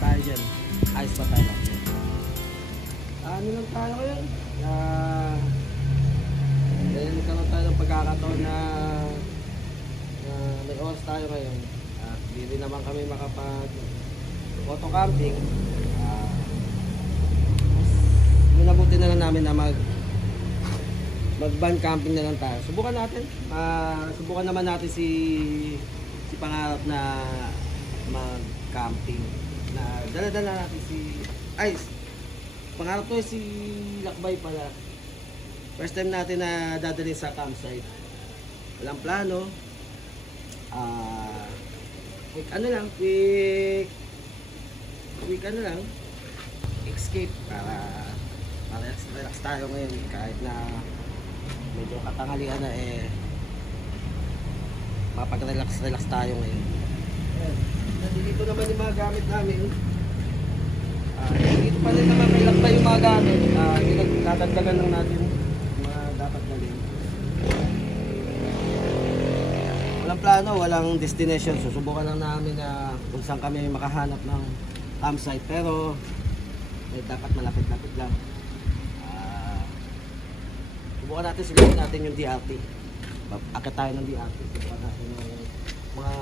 tayo dyan. Ayos pa tayo lang. Ano lang tayo ngayon? Dahil nagkaroon tayo ng pagkakataon na may oras tayo ngayon. At hindi rin naman kami makapag auto camping. Minabuti na lang namin na mag van camping na lang tayo. Subukan natin. Subukan naman natin si Pangarap na mag camping. Na dala-dala natin si Pangarap to si Lakbay pala. First time natin na dadalhin sa campsite. Walang plano. Quick ano lang. Escape para relax tayo ngayon kahit na medyo katanghalian na mapag-relax tayo ngayon. Nandito naman yung mga gamit namin. Dito pa rin naman may Lakbay yung mga gamit. Dadagdagan lang natin mga dapat dalhin. Walang plano, walang destination. Susubukan lang namin na kung saan kami makahanap ng campsite. Pero dapat malapit-lapit lang. Subukan natin, silipin natin yung DRT. Akit tayo ng DRT. Subukan natin yung mga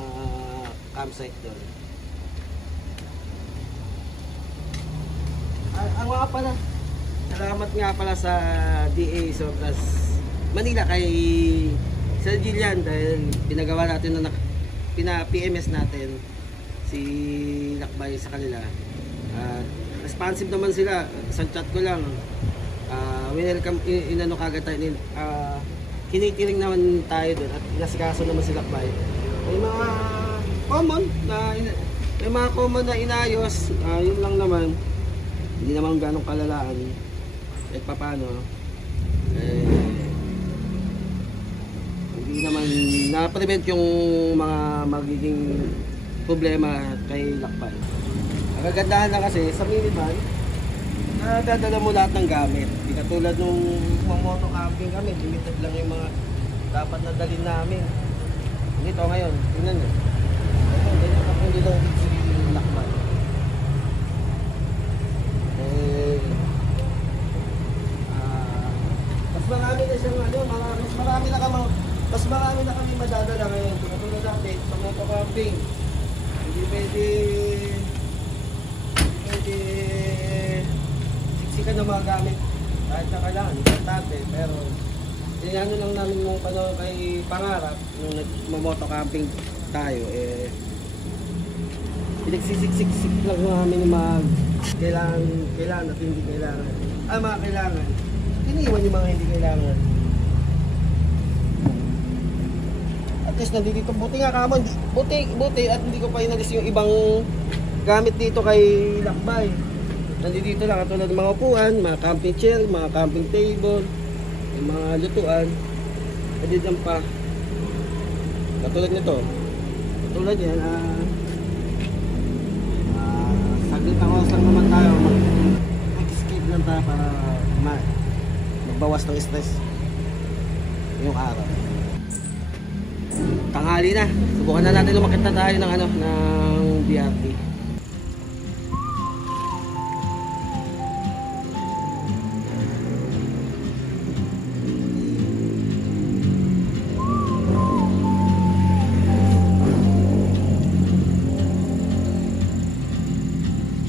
campsite doon. Ang mga pala, salamat nga pala sa DA Sobras Manila kay Sir Gillian dahil pinagawa natin na pina-PMS natin si Lakbay sa kanila. Responsive naman sila. Sa chat ko lang welcome, inano kagad tayo, kinitiling naman tayo doon at inasikaso naman si Lakbay. May mga common na inayos, yun lang naman. Hindi naman ganong kalalaan kahit papano. Hindi naman na-prevent yung mga magiging problema kay Lakbay. Ang kagandahan na kasi sa minivan, dadala mo lahat ng gamit. Hindi katulad nung moto camping kami, limited lang yung mga dapat na dalhin namin. Dito ngayon, tingnan nyo. Ganyan ako hindi lang si Lakbay. Mas marami na kami madadala ngayon. Katulad natin, sa moto camping. Hindi pwede siksikan ng mga gamit kahit na kailangan, importante. Pero tinano lang namin yung kay Pangarap nung nagmamoto camping tayo, pinagsisiksik lang namin yung mga kailangan at hindi kailangan. Mga kailangan, iniwan yung mga hindi kailangan. At least nandito, buti nga kamon, buti at hindi ko pa inalis yung ibang gamit dito kay Lakbay. Nandito lang katulad ng mga upuan, mga camping chair, mga camping table, yung mga lutuan. Nandito pa. Katulad nito. Katulad yan, saglit na oras lang naman tayo, mag-escape lang tayo para magbawas ng stress yung araw. Tanghali na. Subukan na natin lumakit na tayo ng BRT.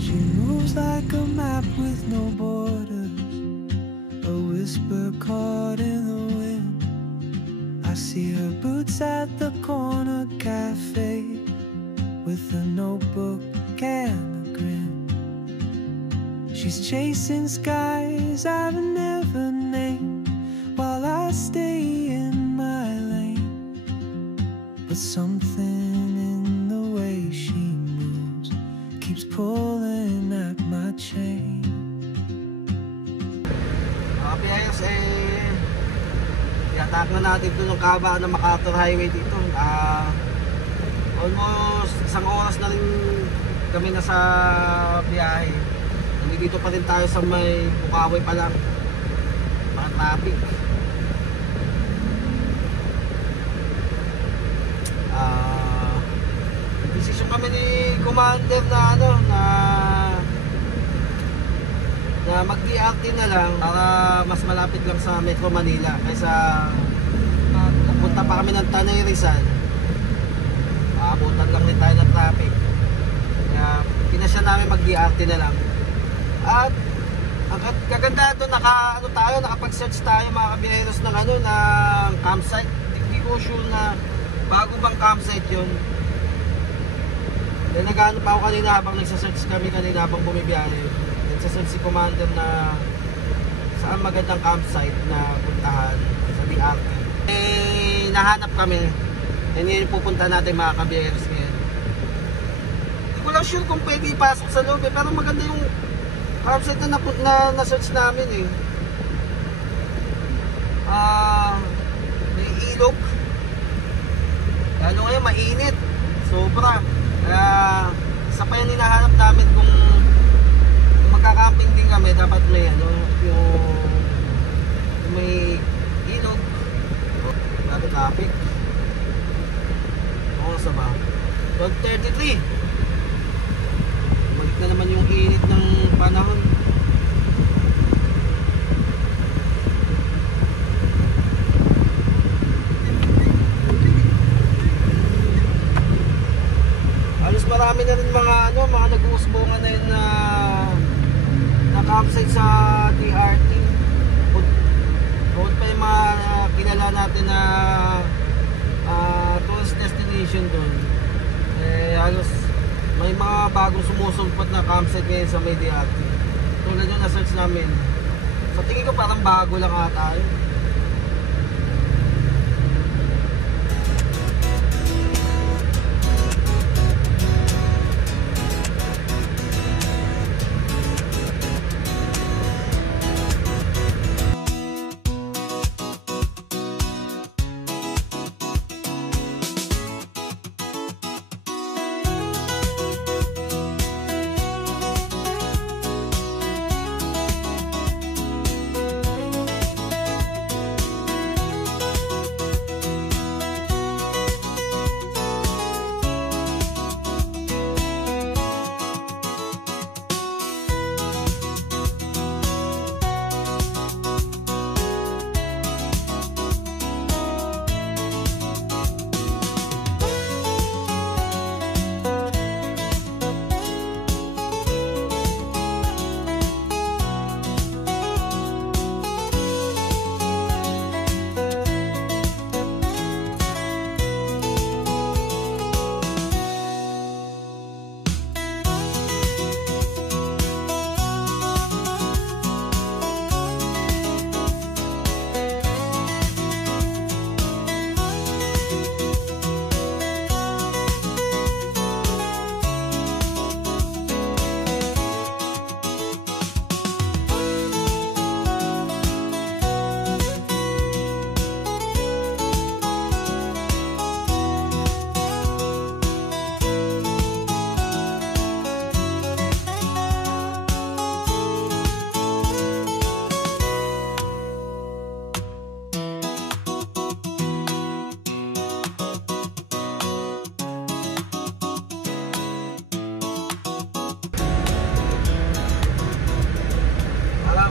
She moves like a map with no borders, a whisper caught in the wind. I see her boots at the corner cafe with a notebook and a grin. She's chasing skies I've never named while I stay in my lane. But something in the way she moves keeps pulling at my chain. Piyayos i-attack na natin ito ng kabaan ng MacArthur Highway dito. Almost isang oras na rin kami nasa biyahe. Nandito pa rin tayo sa may Bukawi pa lang. Mga traffic. Decision kami ni Commander na na mag-DRT na lang para mas malapit lang sa Metro Manila kaysa pupunta pa kami ng Tanay Rizal, aabutan lang din tayo ng traffic. Kaya pinasya namin mag-DRT na lang. At ang kagandahan doon, nakapag-search tayo mga kabiyeros ng ng campsite. Hindi ko sure na bago bang campsite yun. Then nag-ano pa ako kanina habang nagsasearch kami kanina habang bumibiyahe. Nagsasearch si Commander na saan magandang campsite na puntahan sa DRT. Nahanap kami. And yun yung pupunta natin mga kabiyeros ngayon. Hindi ko lang sure kung pwede ipasok sa loob pero maganda yung campsite na na-search namin eh. May ilog. Lalo ngayon mainit. Sobra. Kaya isa pa yung hinahanap namin kung magka-camping din kami, dapat may yung may ilog. Bago traffic. Oo, sa ba? 12:33. Balik na naman yung init ng panahon. Halos marami na rin mga nag-uusbongan na yun na campsite sa DRT. Bukod pa yung mga kilala natin na tourist destination doon. Halos may mga bagong sumusulpot na campsite ngayon sa may DRT. Tulad yung na-search namin. Sa tingin ko parang bago lang ata yun.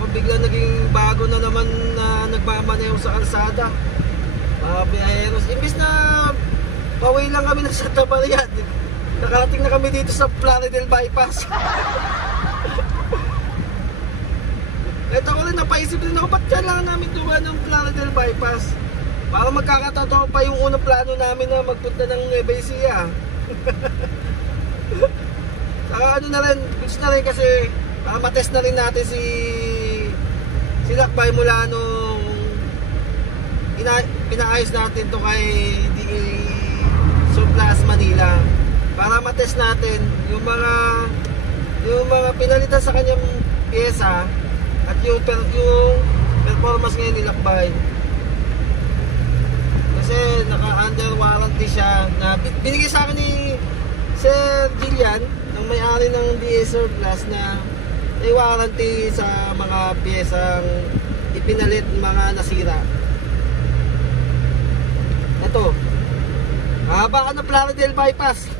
Bigla naging bago na naman na nagmamaneho sa kalsada. Biyaheros, imbis na paway lang kami ng Santa Maria, nakarating na kami dito sa Plaridel Bypass. Eto ko rin, napaisip din ako, ba't dyan lang namin duwa ng Plaridel Bypass? Para magkakatotoo pa yung unang plano namin na magpunta ng Nueva Ecija. Saka na rin, goods na rin kasi para matest na rin natin si Lakbay mula nung pinaayos natin to kay DA Surplus Manila para matest natin yung mga pinalitan sa kanyang pyesa at yung performance ngayon ni Lakbay. Kasi naka-under warranty siya na binigay sa akin ni Sir Jillian, ang may-ari ng DA Surplus, na may warranty sa mga piyesang ipinalit, mga nasira. Ito, haba ka ng Plaridel Bypass.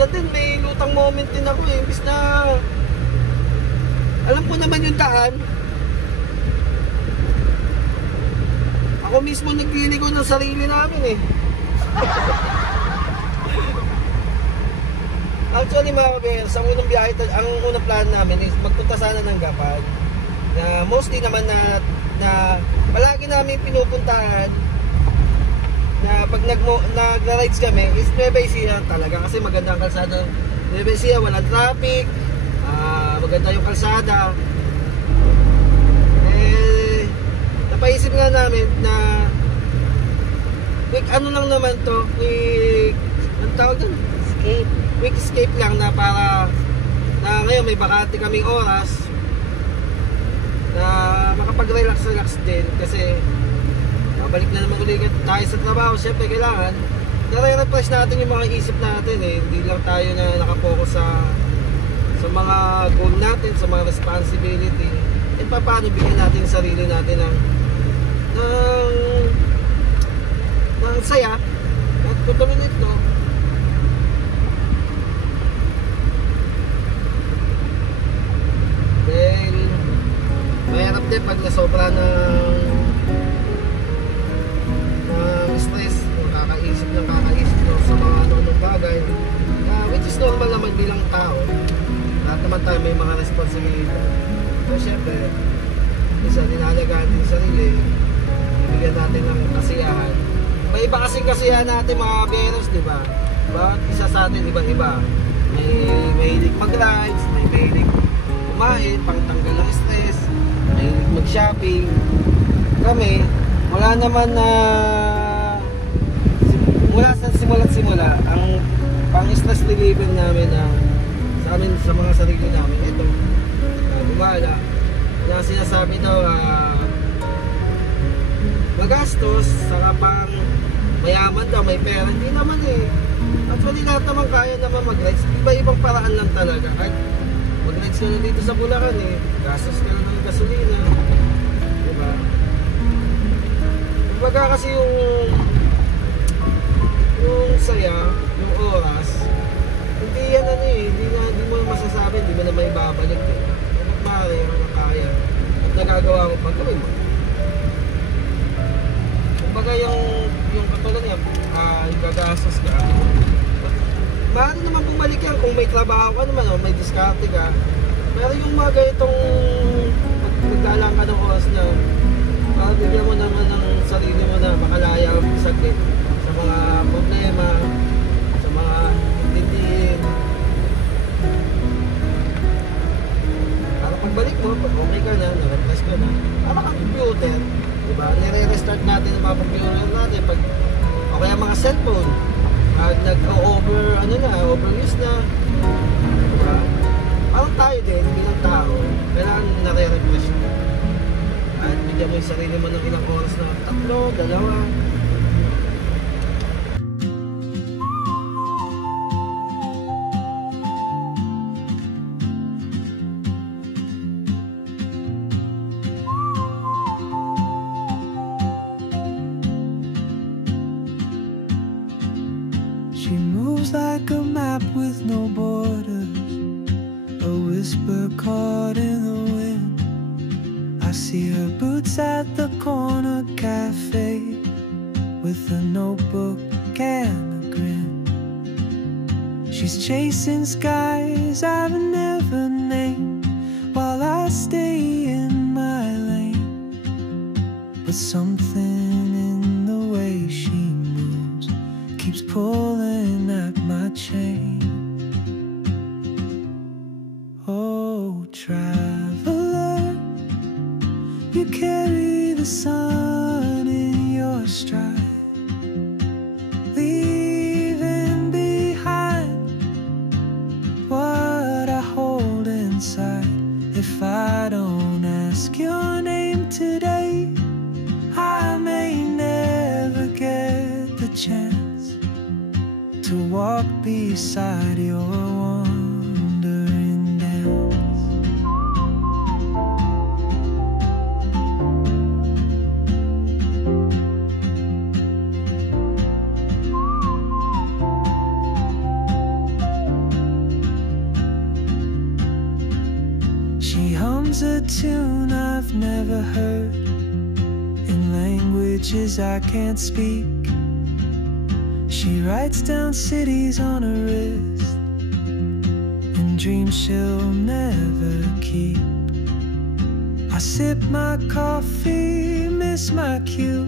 minsan din may lutang moment din ako eh. Imbis na alam ko naman yung daan, ako mismo nagliligo ng sarili namin eh. Actually mga kabiyers, ang unang biyahe, ang unang plan namin is magpunta sana ng Gapan. Na mostly naman na palagi namin pinupuntahan na pag nag-rides kami is Nueva Ecija talaga kasi maganda ang kalsada ng Nueva Ecija, walang traffic, maganda yung kalsada. Eh, napaisip nga namin na quick ano lang naman to, quick, anong tawag dun? Quick escape lang na para na ngayon may bakante kaming oras na makapag-relax din kasi babalik na naman ulit tayo sa trabaho. Siyempre kailangan nare-refresh natin yung mga isip natin eh. Hindi lang tayo na nakapokus sa mga goal natin, sa mga responsibility. E paano bigyan natin yung sarili natin ng saya at kutuloy no? Then mahirap din pag nasobra ng stress, kakaisip sa mga ano-anong bagay, which is normal naman bilang tao. Lahat naman tayo may mga responsibility. So syempre isa dinalagaan din sarili, bibigyan natin ng kasiyahan. May iba kasing kasiyahan natin mga beros, di ba? Bawat isa sa atin iba-iba. May mahilig mag-rides, may mahilig kumain, pangtanggal ng stress, may mahilig mag-shopping. Kami, wala naman na mula sa simula ang pang-stress reliever namin na sa amin, sa mga sarili namin, ito gumala na sinasabi daw magastos, saka pang mayaman daw, may pera. Hindi naman eh. Actually lahat naman kaya naman mag-rides, iba-ibang paraan lang talaga. Kahit mag-rides ka na dito sa Bulacan eh, gastos ka na ng gasolina, diba? Kumbaga kasi yung saya, yung oras, hindi yan ano eh, hindi mo masasabi, hindi mo na may babalik eh. Kapag maaari, ang kaya, at nagagawa mo pag gawin mo. Kumbaga yung katulad niya, gagastos ka. Maaari naman bumalik yan kung may trabaho ka naman, may diskarte ka. Pero yung mga ganitong maglalang ka ng oras na bigyan mo naman ng sarili mo na makalaya saglit sa mga problema, sa mga intindihin. Para pagbalik mo, pag okay ka na, na-refresh ka na, para kang computer, diba? Nire-restart natin ang mga computer natin pag okay ang mga cellphone, overuse na, diba? Parang tayo din, bilang tao, kailangan nare-refresh mo. At bigyan mo yung sarili mo ng ilang oras na 3, 2. She moves like a map with no borders, a whisper caught in the wind. I see her boots at the corner cafe with a notebook and a grin. She's chasing skies I've never named while I stay in my lane. But something in the way she moves keeps pulling at my chain. Oh, traveler, you carry the sun in your stride, leaving behind what I hold inside. If I don't ask your name today, I may never get the chance to walk beside your wandering dance. hums a tune I've never heard in languages I can't speak. She writes down cities on her wrist and dreams she'll never keep. I sip my coffee, miss my cue,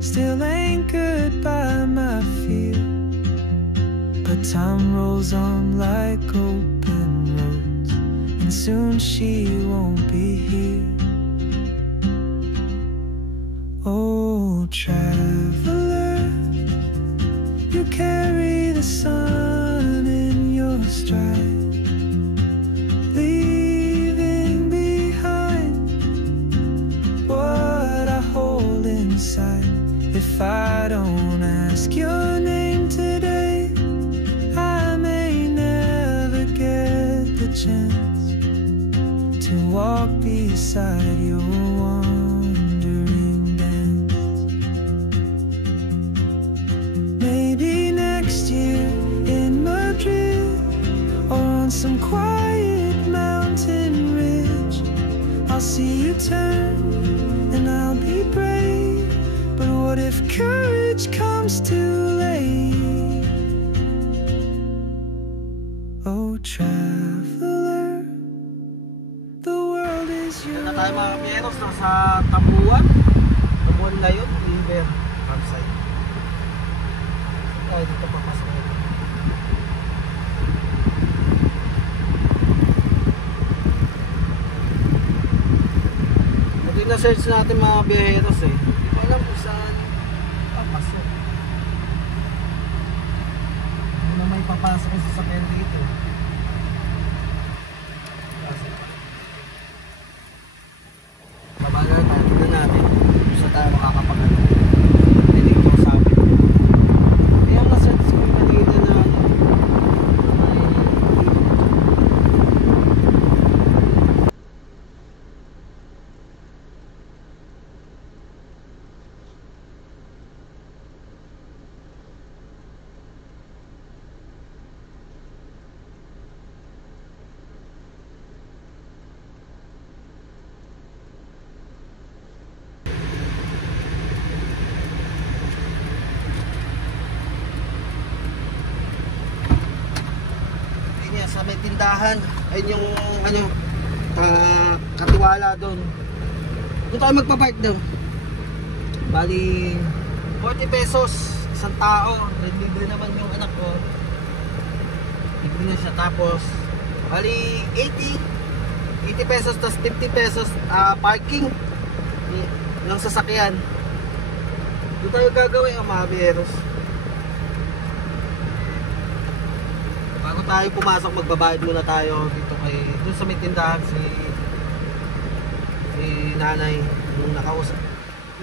still anchored by my fear. But time rolls on like open roads, and soon she won't be here. Oh, traveler, you carry the sun in your stride, leaving behind what I hold inside. If I don't ask your name today, I may never get the chance to walk beside your wandering dance. Maybe next year in Madrid, or on some quiet mountain ridge, I'll see you turn and I'll be brave. But what if courage comes too late? Oh, traveler, the world is Dito yours. na tayo mga kabyeros, nasa Tabuan. Tabuan na yun, River campsite. Ay, dito papasok na ito. Ito yung na-search natin mga biyaheros eh. Hindi ko alam kung saan papasok. Ano na may papasok yung sasakyan dito. Babagal tayo, tignan natin kung saan tayo makakapagano. Hindi ko sabi. Kaya na-search ko kanina na ano, may niya sa may tindahan. Ayun yung ano, katiwala doon. Doon tayo magpapark daw. Bali 40 pesos isang tao. Libre naman yung anak ko. Libre na siya. Tapos bali 80 pesos tas 50 pesos parking ng sasakyan. Doon tayo gagawin ang mga biyeros. Bago tayo pumasok, magbabayad muna tayo dito kay doon sa may tindahan si nanay yung nakausap.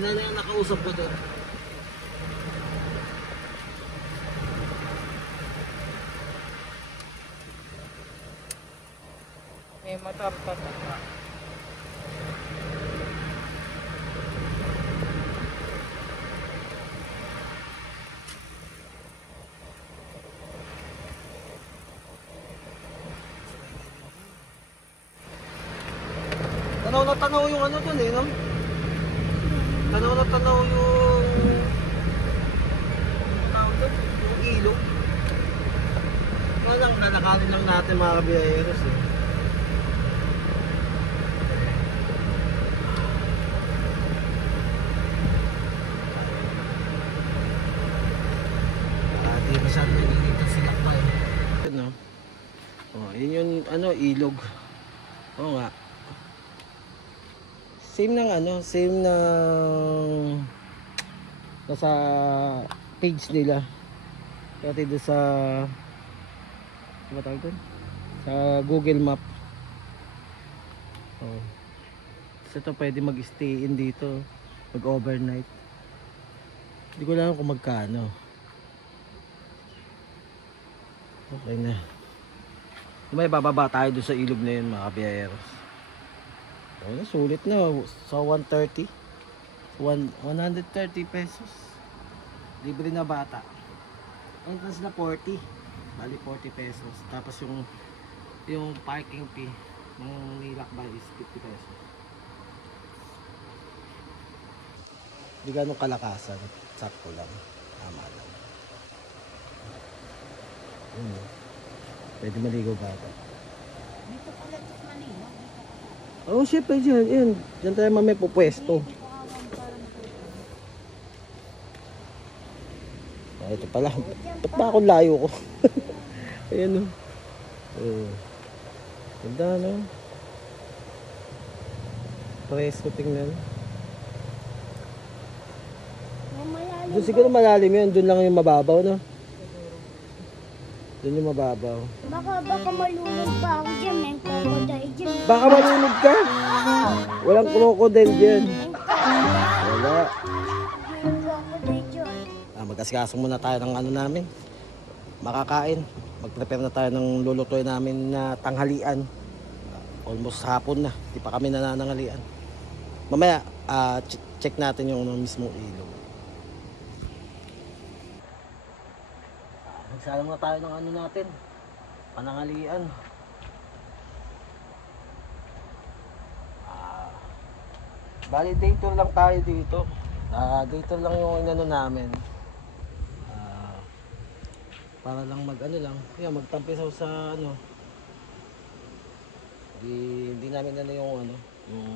Nanay ang nakausap ko doon. May motor pa to. Tanaw na tanaw yung ano doon eh, no? Tanaw na tanaw yung tawag doon, yung ilog. Walang lalakarin lang natin mga kabiyaheros eh. Di masyado init ang sinakbay. Yun no? Oh, yun yung ano, ilog. Oo nga. Same ng ano, same ng nasa page nila. Pati doon sa ano tawag doon? Sa Google Map. Oh. So ito pwede mag-stay in dito, mag-overnight. Hindi ko alam kung magkano. Okay na. May bababa tayo doon sa ilog na yun mga biyaheros. Oh, sulit na sa 130. 130 pesos. Libre na bata. Entrance na 40. Bali 40 pesos. Tapos yung parking fee nilakbay is 50 pesos. Hindi ganong kalakasan, sakto lang, tama lang. Pwede maligo bata. Dito pala sa Manila. Oo, syempre dyan, yan. Diyan tayo mamaya pupwesto. Ito pala. Ba't ba ako layo ko? Ayan o. Ganda no? Presko tingnan. Doon siguro malalim yun. Doon lang yung mababaw no? Doon yung mababaw. Baka malunod pa ako dyan. May crocodile dyan. Baka malunod ka? Walang crocodile dyan. Wala. May crocodile dyan. Mag-asikaso muna tayo ng ano namin. Makakain. Mag-prepare na tayo ng lulutuin namin na tanghalian. Almost hapon na. Di pa kami nananghalian. Mamaya, check natin yung mismong ilog. Nagsalang na tayo ng ano natin. Pananghalian. Bali, day tour lang tayo dito. Day tour lang yung inano namin. Para lang mag-ano lang. Kaya magtampisaw sa ano. Hindi namin ano yung ano. Yung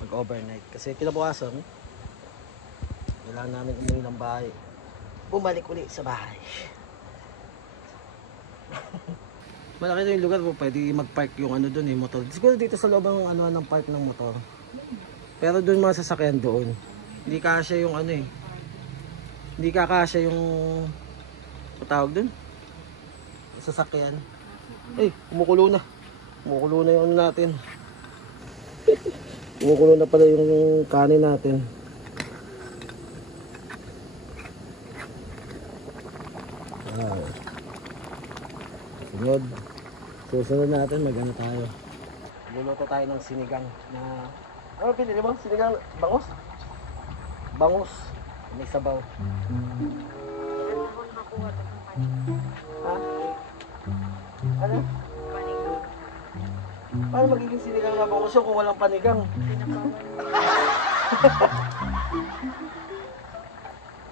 mag-overnight. Kasi kinabukasan, kailangan namin umuwi ng bahay. Bumalik ulit sa bahay. Malaki na yung lugar po. Pwede mag-park yung ano doon motor. Siguro dito sa loob ang ano ng park ng motor. Pero doon mga sasakyan doon. Hindi kasya yung ano Hindi kakasya yung tawag doon. Sasakyan. Kumukulo na. Kumukulo na yung ano natin. Kumukulo na pala yung kanin natin. Susunod natin mag-ano tayo. Luluto tayo ng sinigang na ano pinili mo? Sinigang bangus? Bangus. May sabaw. Ha? Ano? Paano magiging sinigang na bangus yun kung walang panigang?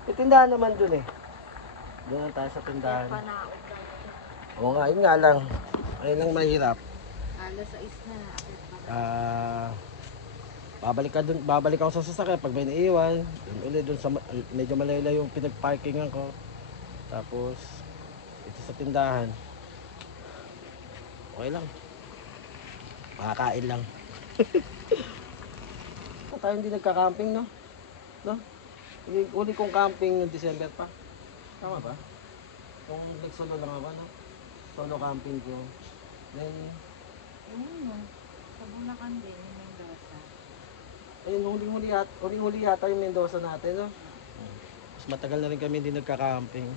May tindahan naman dun eh. Doon lang tayo sa tindahan. Oo nga, yun nga lang. Ayun lang mahirap. Alas 6 na. Babalik ako sa sasakyan pag may naiwan. Doon sa medyo malayo yung pinagparkingan ko. Tapos ito sa tindahan. Okay lang. Makakain lang. Tayo hindi nagka-camping no? No? Uli kong camping noong December pa. Tama ba? Kung nag-solo lang ako, no? Solo camping ko. Then, Sa Bulacan din, yung Mendoza. ayun, huling-huli yata yung Mendoza natin, no? Mas matagal na rin kami hindi nagka-camping.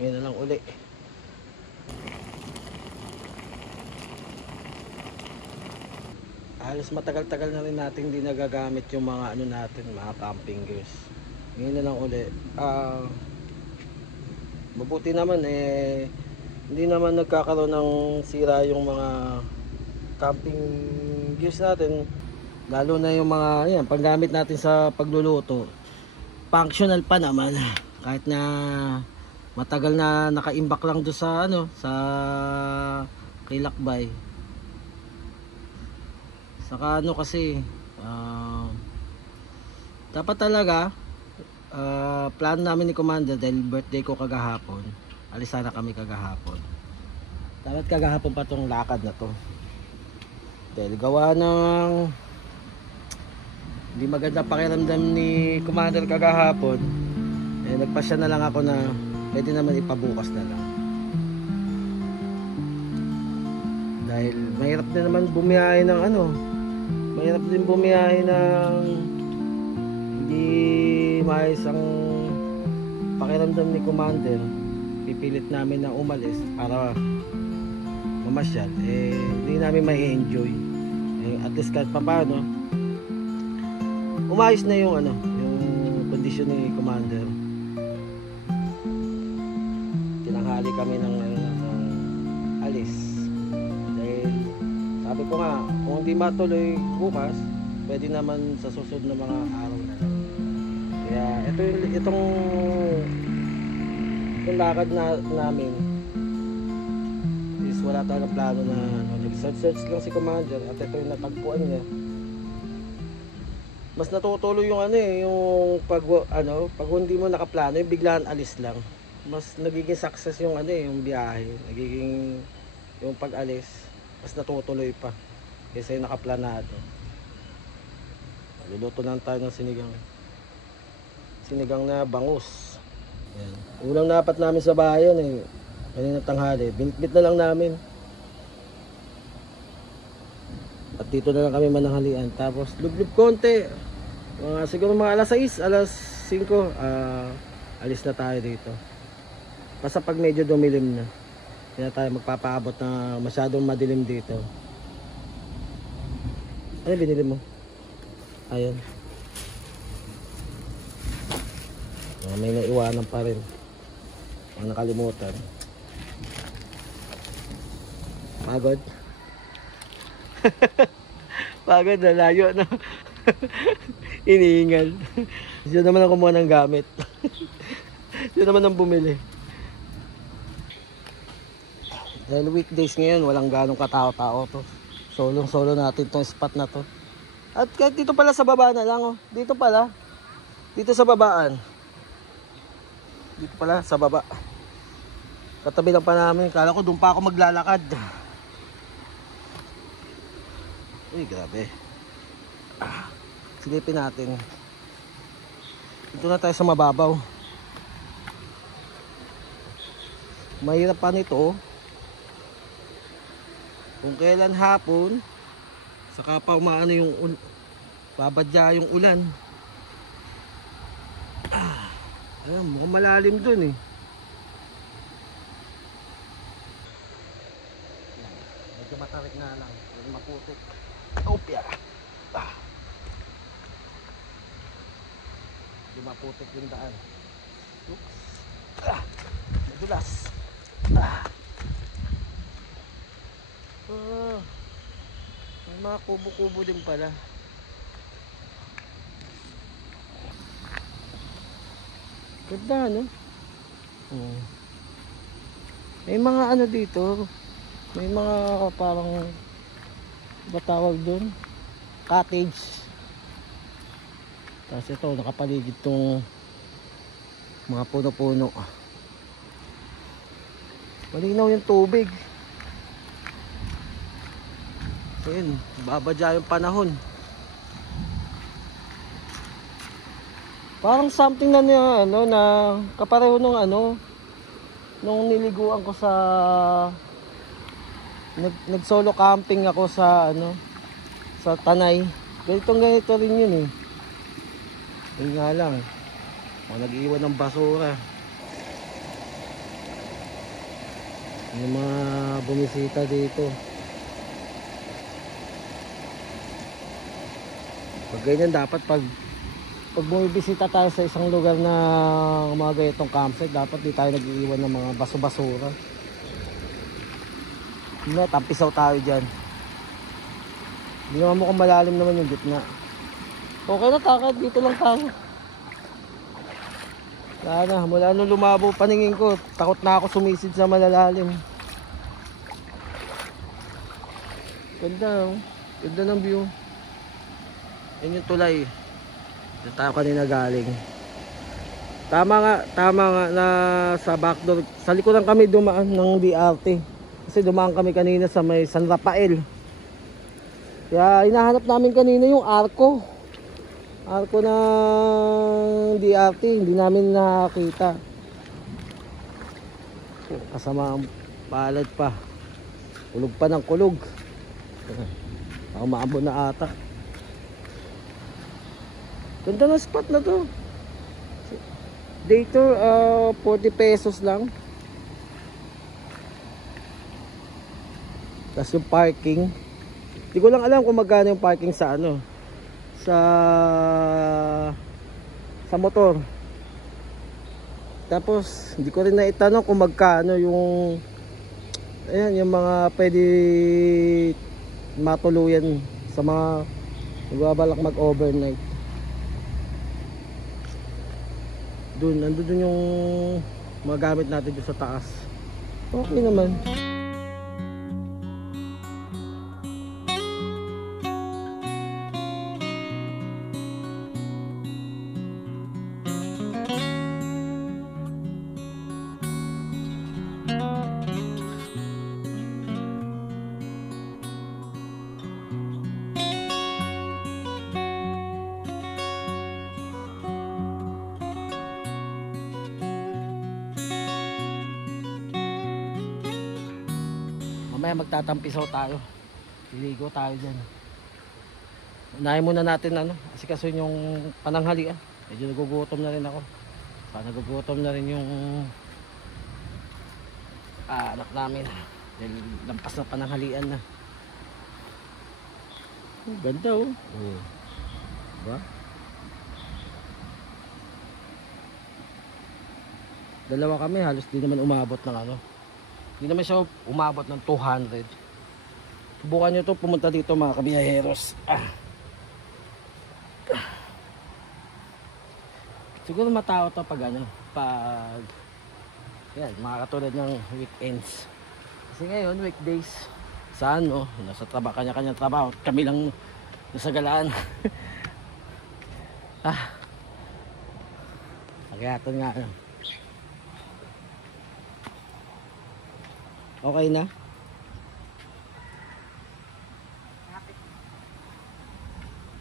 Ngayon na lang uli. Halos matagal-tagal na rin natin hindi nagagamit yung mga ano natin, mga camping gears. Ngayon na lang uli. Mabuti naman hindi naman nagkakaroon ng sira yung mga camping gears natin. Lalo na yung mga yan, panggamit natin sa pagluluto. Functional pa naman. Kahit na matagal na nakaimbak lang doon sa ano, sa Kilakbay. Saka ano kasi dapat talaga plan namin ni Commander dahil birthday ko kagahapon. Alis sana kami kagahapon. Dapat kagahapon pa tong lakad na to. Dahil gawa ng hindi maganda pakiramdam ni Commander kagahapon, nagpasya na lang ako na pwede naman ipabukas na lang. Dahil mahirap din naman bumiyahe ng ano, mahirap din bumiyahe ng hindi maayos ang pakiramdam ni Commander. Pipilit namin na umalis para mamasyal, hindi namin may enjoy. At least kahit paano umayos na yung ano, yung kondisyon ni Commander. Tinanghali kami ng alis dahil Sabi ko nga, kung hindi matuloy bukas, pwede naman sa susunod na mga araw na lang. Kaya itong lakad namin is wala tayong plano na nag-search lang si Commander at ito yung natagpuan niya. Mas natutuloy yung yung pag hindi mo nakaplano, yung biglaan alis lang. Mas nagiging success yung yung biyahe, nagiging yung pag-alis, mas natutuloy pa kaysa yung nakaplanado. Luluto lang tayo ng sinigang na bangus. Yan. Ulang dapat namin sa bayan kanina tanghali, binitbit na lang namin. At dito na lang kami mananghalian. Tapos lublub konti. Siguro mga alas 6, alas 5, alis na tayo dito. Basta pag medyo dumilim na. Hindi na tayo magpapaabot na masyadong madilim dito. Ano binili mo? Ayun. May naiwanan pa rin. Ang nakalimutan. Pagod. Pagod na layo no. Iniingal. Siya naman ang kumuha ng gamit. Siya naman ang bumili. Dahil weekdays ngayon walang ganong katao-tao to. Solo natin tong spot na to. At kahit dito pala sa baba na lang Dito pala. Dito sa babaan. Dito pala sa baba. Katabi lang pa namin. Kala ko doon pa ako maglalakad. Uy, grabe. Silipin natin. Dito na tayo sa mababaw. Mahirap pa nito. Kung kailan hapon, saka pa umaano yung babadya yung ulan. Ayan, mukhang malalim dun Medyo matarik nga lang. Medyo maputik. Opya. Medyo maputik yung daan. Oops. Madulas. May mga kubo-kubo din pala. Ganda May mga dito. May mga parang batawag doon, cottage. Tapos ito nakapaligid tong mga puno-puno. Malinaw yung tubig. Ayun, babadya yung panahon. Parang something na na kapareho nung nung niliguan ko sa nag-solo camping ako sa sa Tanay. Ganito rin yun Yun nga lang. Nag-iwan ng basura. Yung mga bumisita dito. Pag ganyan dapat pag bumibisita tayo sa isang lugar na mga ganitong campsite, dapat di tayo nag-iwan ng mga baso-basura. Tampisaw tayo dyan. Hindi naman mukhang malalim naman yung gitna. Okay na, takad dito lang tayo. Mula nung lumabo paningin ko, takot na ako sumisid sa malalalim. Ganda Ganda ng view. Yan yung tulay. Diyan tayo kanina galing. Tama nga na sa backdoor. Sa likuran kami dumaan ng DRT. Kasi dumaan kami kanina sa may San Rafael. Kaya hinahanap namin kanina yung arko. Arko ng DRT. Hindi namin nakakita. Kasama ang palad pa. Kulog pa ng kulog. Ako maambon na ata. Ganda na spot na to. Day tour, 40 pesos lang. Tapos yung parking, hindi ko lang alam kung magkano yung parking sa sa motor. Tapos hindi ko rin naitanong kung magkano yung yung mga pwede matuluyan sa mga nagbabalak mag-overnight. Andun yung mga gamit natin doon sa taas. Okay naman. Mamaya magtatampisaw tayo. Liligo tayo dyan. Unahin muna natin asikasuhin yung pananghalian. Medyo nagugutom na rin ako. Nagugutom na rin yung anak namin. Dahil lampas na pananghalian na. Ganda oh. Diba? Dalawa kami, halos di naman umabot ng Hindi naman siya umabot ng 200. Subukan nyo to, pumunta dito mga kabiyaheros. Siguro matao to pag yan, mga katulad ng weekends. Kasi ngayon, weekdays, saan nasa trabaho, kanya-kanya trabaho. Kami lang nasa galaan. Nagyatan nga. Okay na?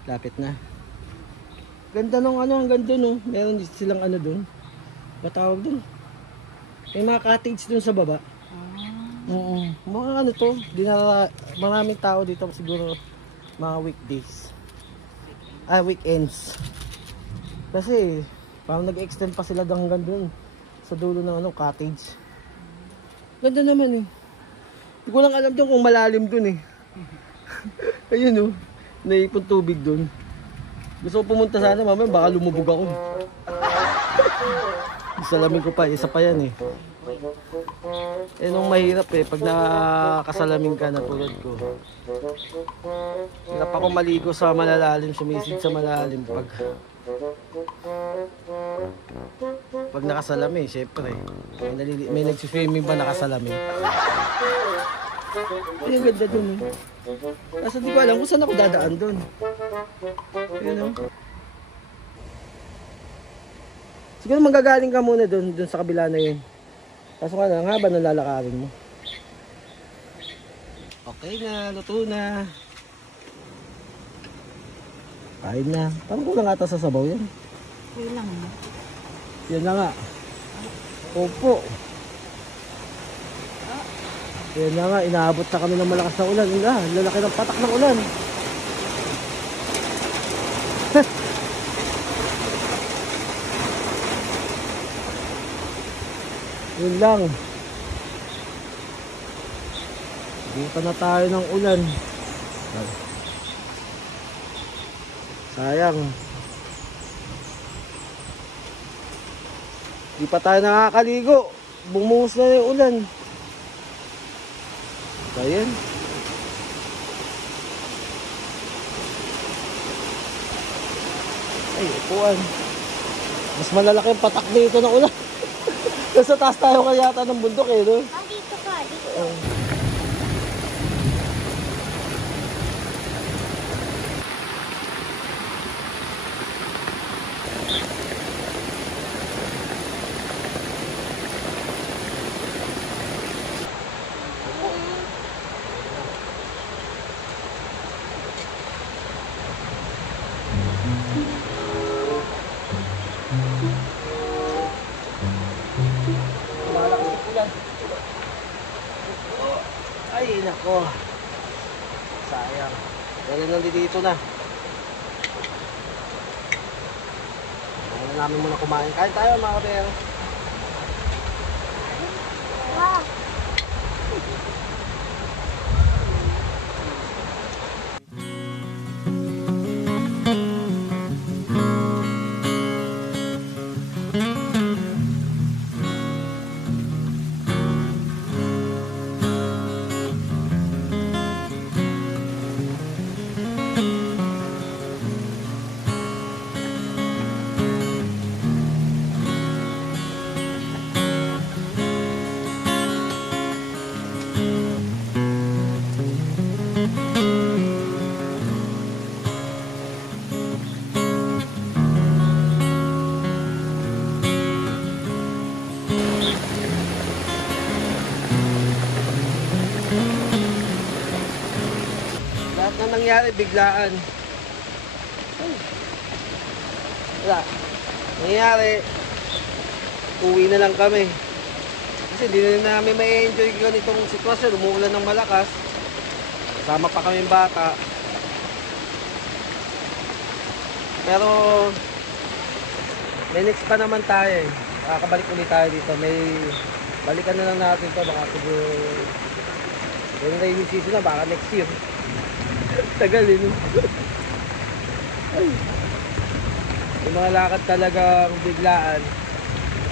Lapit na. Ganda nung ang ganda no. Meron silang doon. Batawag doon. May mga cottage doon sa baba. Mga to. Maraming tao dito siguro mga weekdays. Weekends. Kasi parang nag-extend pa sila hanggang doon sa dulo ng cottage. Ganda naman eh. Hindi ko lang alam doon kung malalim doon eh. Ayun naipon tubig doon. Gusto ko pumunta sana mamaya, baka lumubog ako. Salamin ko pa, isa pa yan eh. Nung mahirap pag nakasalamin ka na tulad ko. Hirap ako maligo sa malalalim, sumisid sa malalim pag nakasalamin, syempre. May nagsiswimming ba nakasalamin? Ay, ang ganda dun Kasi di ko alam kung saan ako dadaan dun. Ayun Siguro manggagaling ka muna dun sa kabila na yun. Kaso nga lang, haba ng lalakarin mo. Okay na, luto na. Kain na. Parang kulang ata sa sabaw yan. Kulang na. Yan na nga. Opo. Yan na nga, inaabot na kami ng malakas na ulan. Lalaki ng patak ng ulan. Yun lang. Buka na tayo ng ulan. Sayang. Di pa tayo nakakaligo. Bumuhos na yung ulan. Ayan. Ay, upuan. Mas malalaki ang patak dito ng ulan. Nasa taas tayo kaya yata ng bundok no? Dito ka, dito. Ay, nako. Sayang. Dahil nandito na. Ayaw namin muna kumain. Kain tayo mga kapero. Wow. na nangyari, biglaan. Wala. Nangyari, uwi na lang kami. Kasi hindi na namin ma-enjoy ganitong sitwasyon. Umuulan ng malakas. Kasama pa kami bata. Pero may next pa naman tayo eh. Makakabalik ulit tayo dito. May balikan na lang natin to. Baka siguro yung rainy season na, baka next year. Tagal eh, no? Ay. Yung mga lakad talagang biglaan.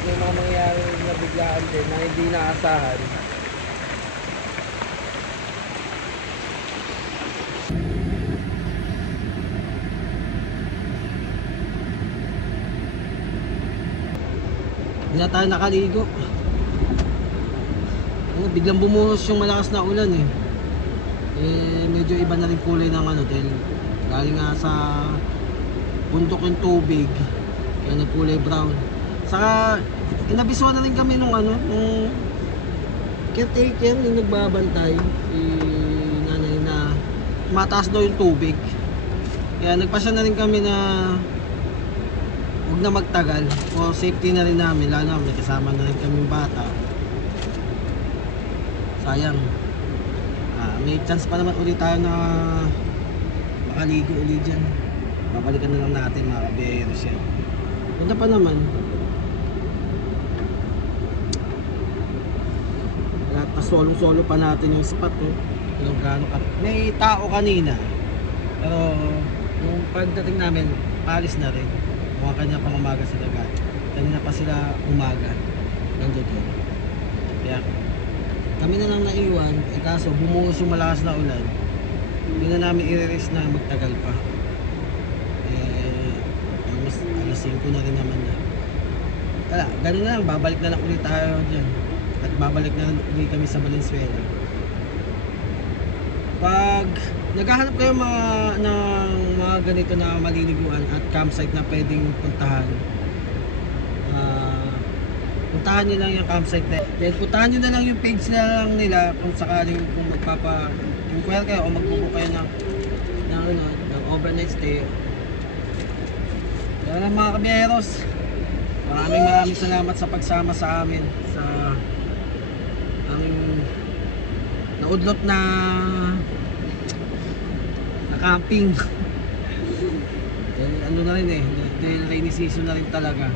May mga mangyayari na biglaan din na hindi naasahan. Hindi na tayo nakaligo. Biglang bumuhos yung malakas na ulan eh. Medyo iba na rin kulay ng ano dahil galing nga sa bundok yung tubig, kaya nagkulay brown. Saka inabisuan na rin kami nung caretaker yung nagbabantay, si nanay, na mataas daw yung tubig. Kaya nagpasya na rin kami na huwag na magtagal for safety na rin namin, lalo na may kasama na rin kaming bata. Sayang. May chance pa naman ulit tayo na makaligo ulit dyan. Babalikan na lang natin mga kabiyayos yan. Ganda pa naman. Solong-solo pa natin yung spot oh. May tao kanina. Pero nung pagdating namin, palis na rin. Mga kanya pang umaga sila agad. Kanina pa sila umaga. Nandun. Kaya kami na lang naiwan, kaso bumuhos yung malakas na ulan. Hindi na namin i-release na magtagal pa. Almost alas 5 na rin naman na. Wala, ganun na lang, babalik na lang ulit tayo dyan. At babalik na lang ulit kami sa Valenzuela. Pag naghahanap kayo ng mga ganito na maliliguan at campsite na pwedeng puntahan, puntahan nyo lang yung campsite na. Then puntahan nyo na lang yung page na lang nila kung sakaling kung inquire kayo o magbubook kayo ng overnight stay. Kaya lang mga kabiyeros, maraming salamat sa pagsama sa amin sa aming naudlot na camping. Dahil ano na rin eh, dahil rainy season na rin talaga.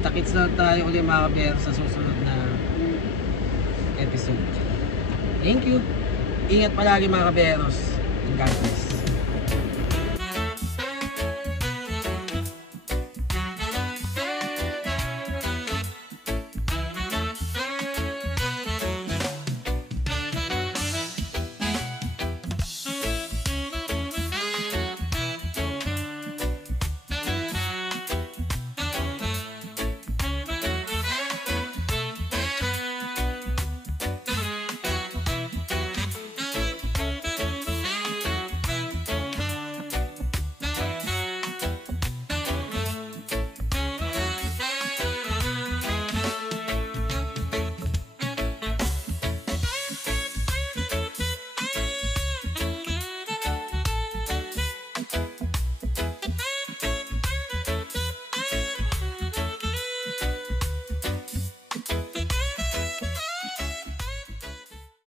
Kita-kits na tayo ulit mga kabiyero sa susunod na episode. Thank you. Ingat palagi mga kabiyeros. And God bless.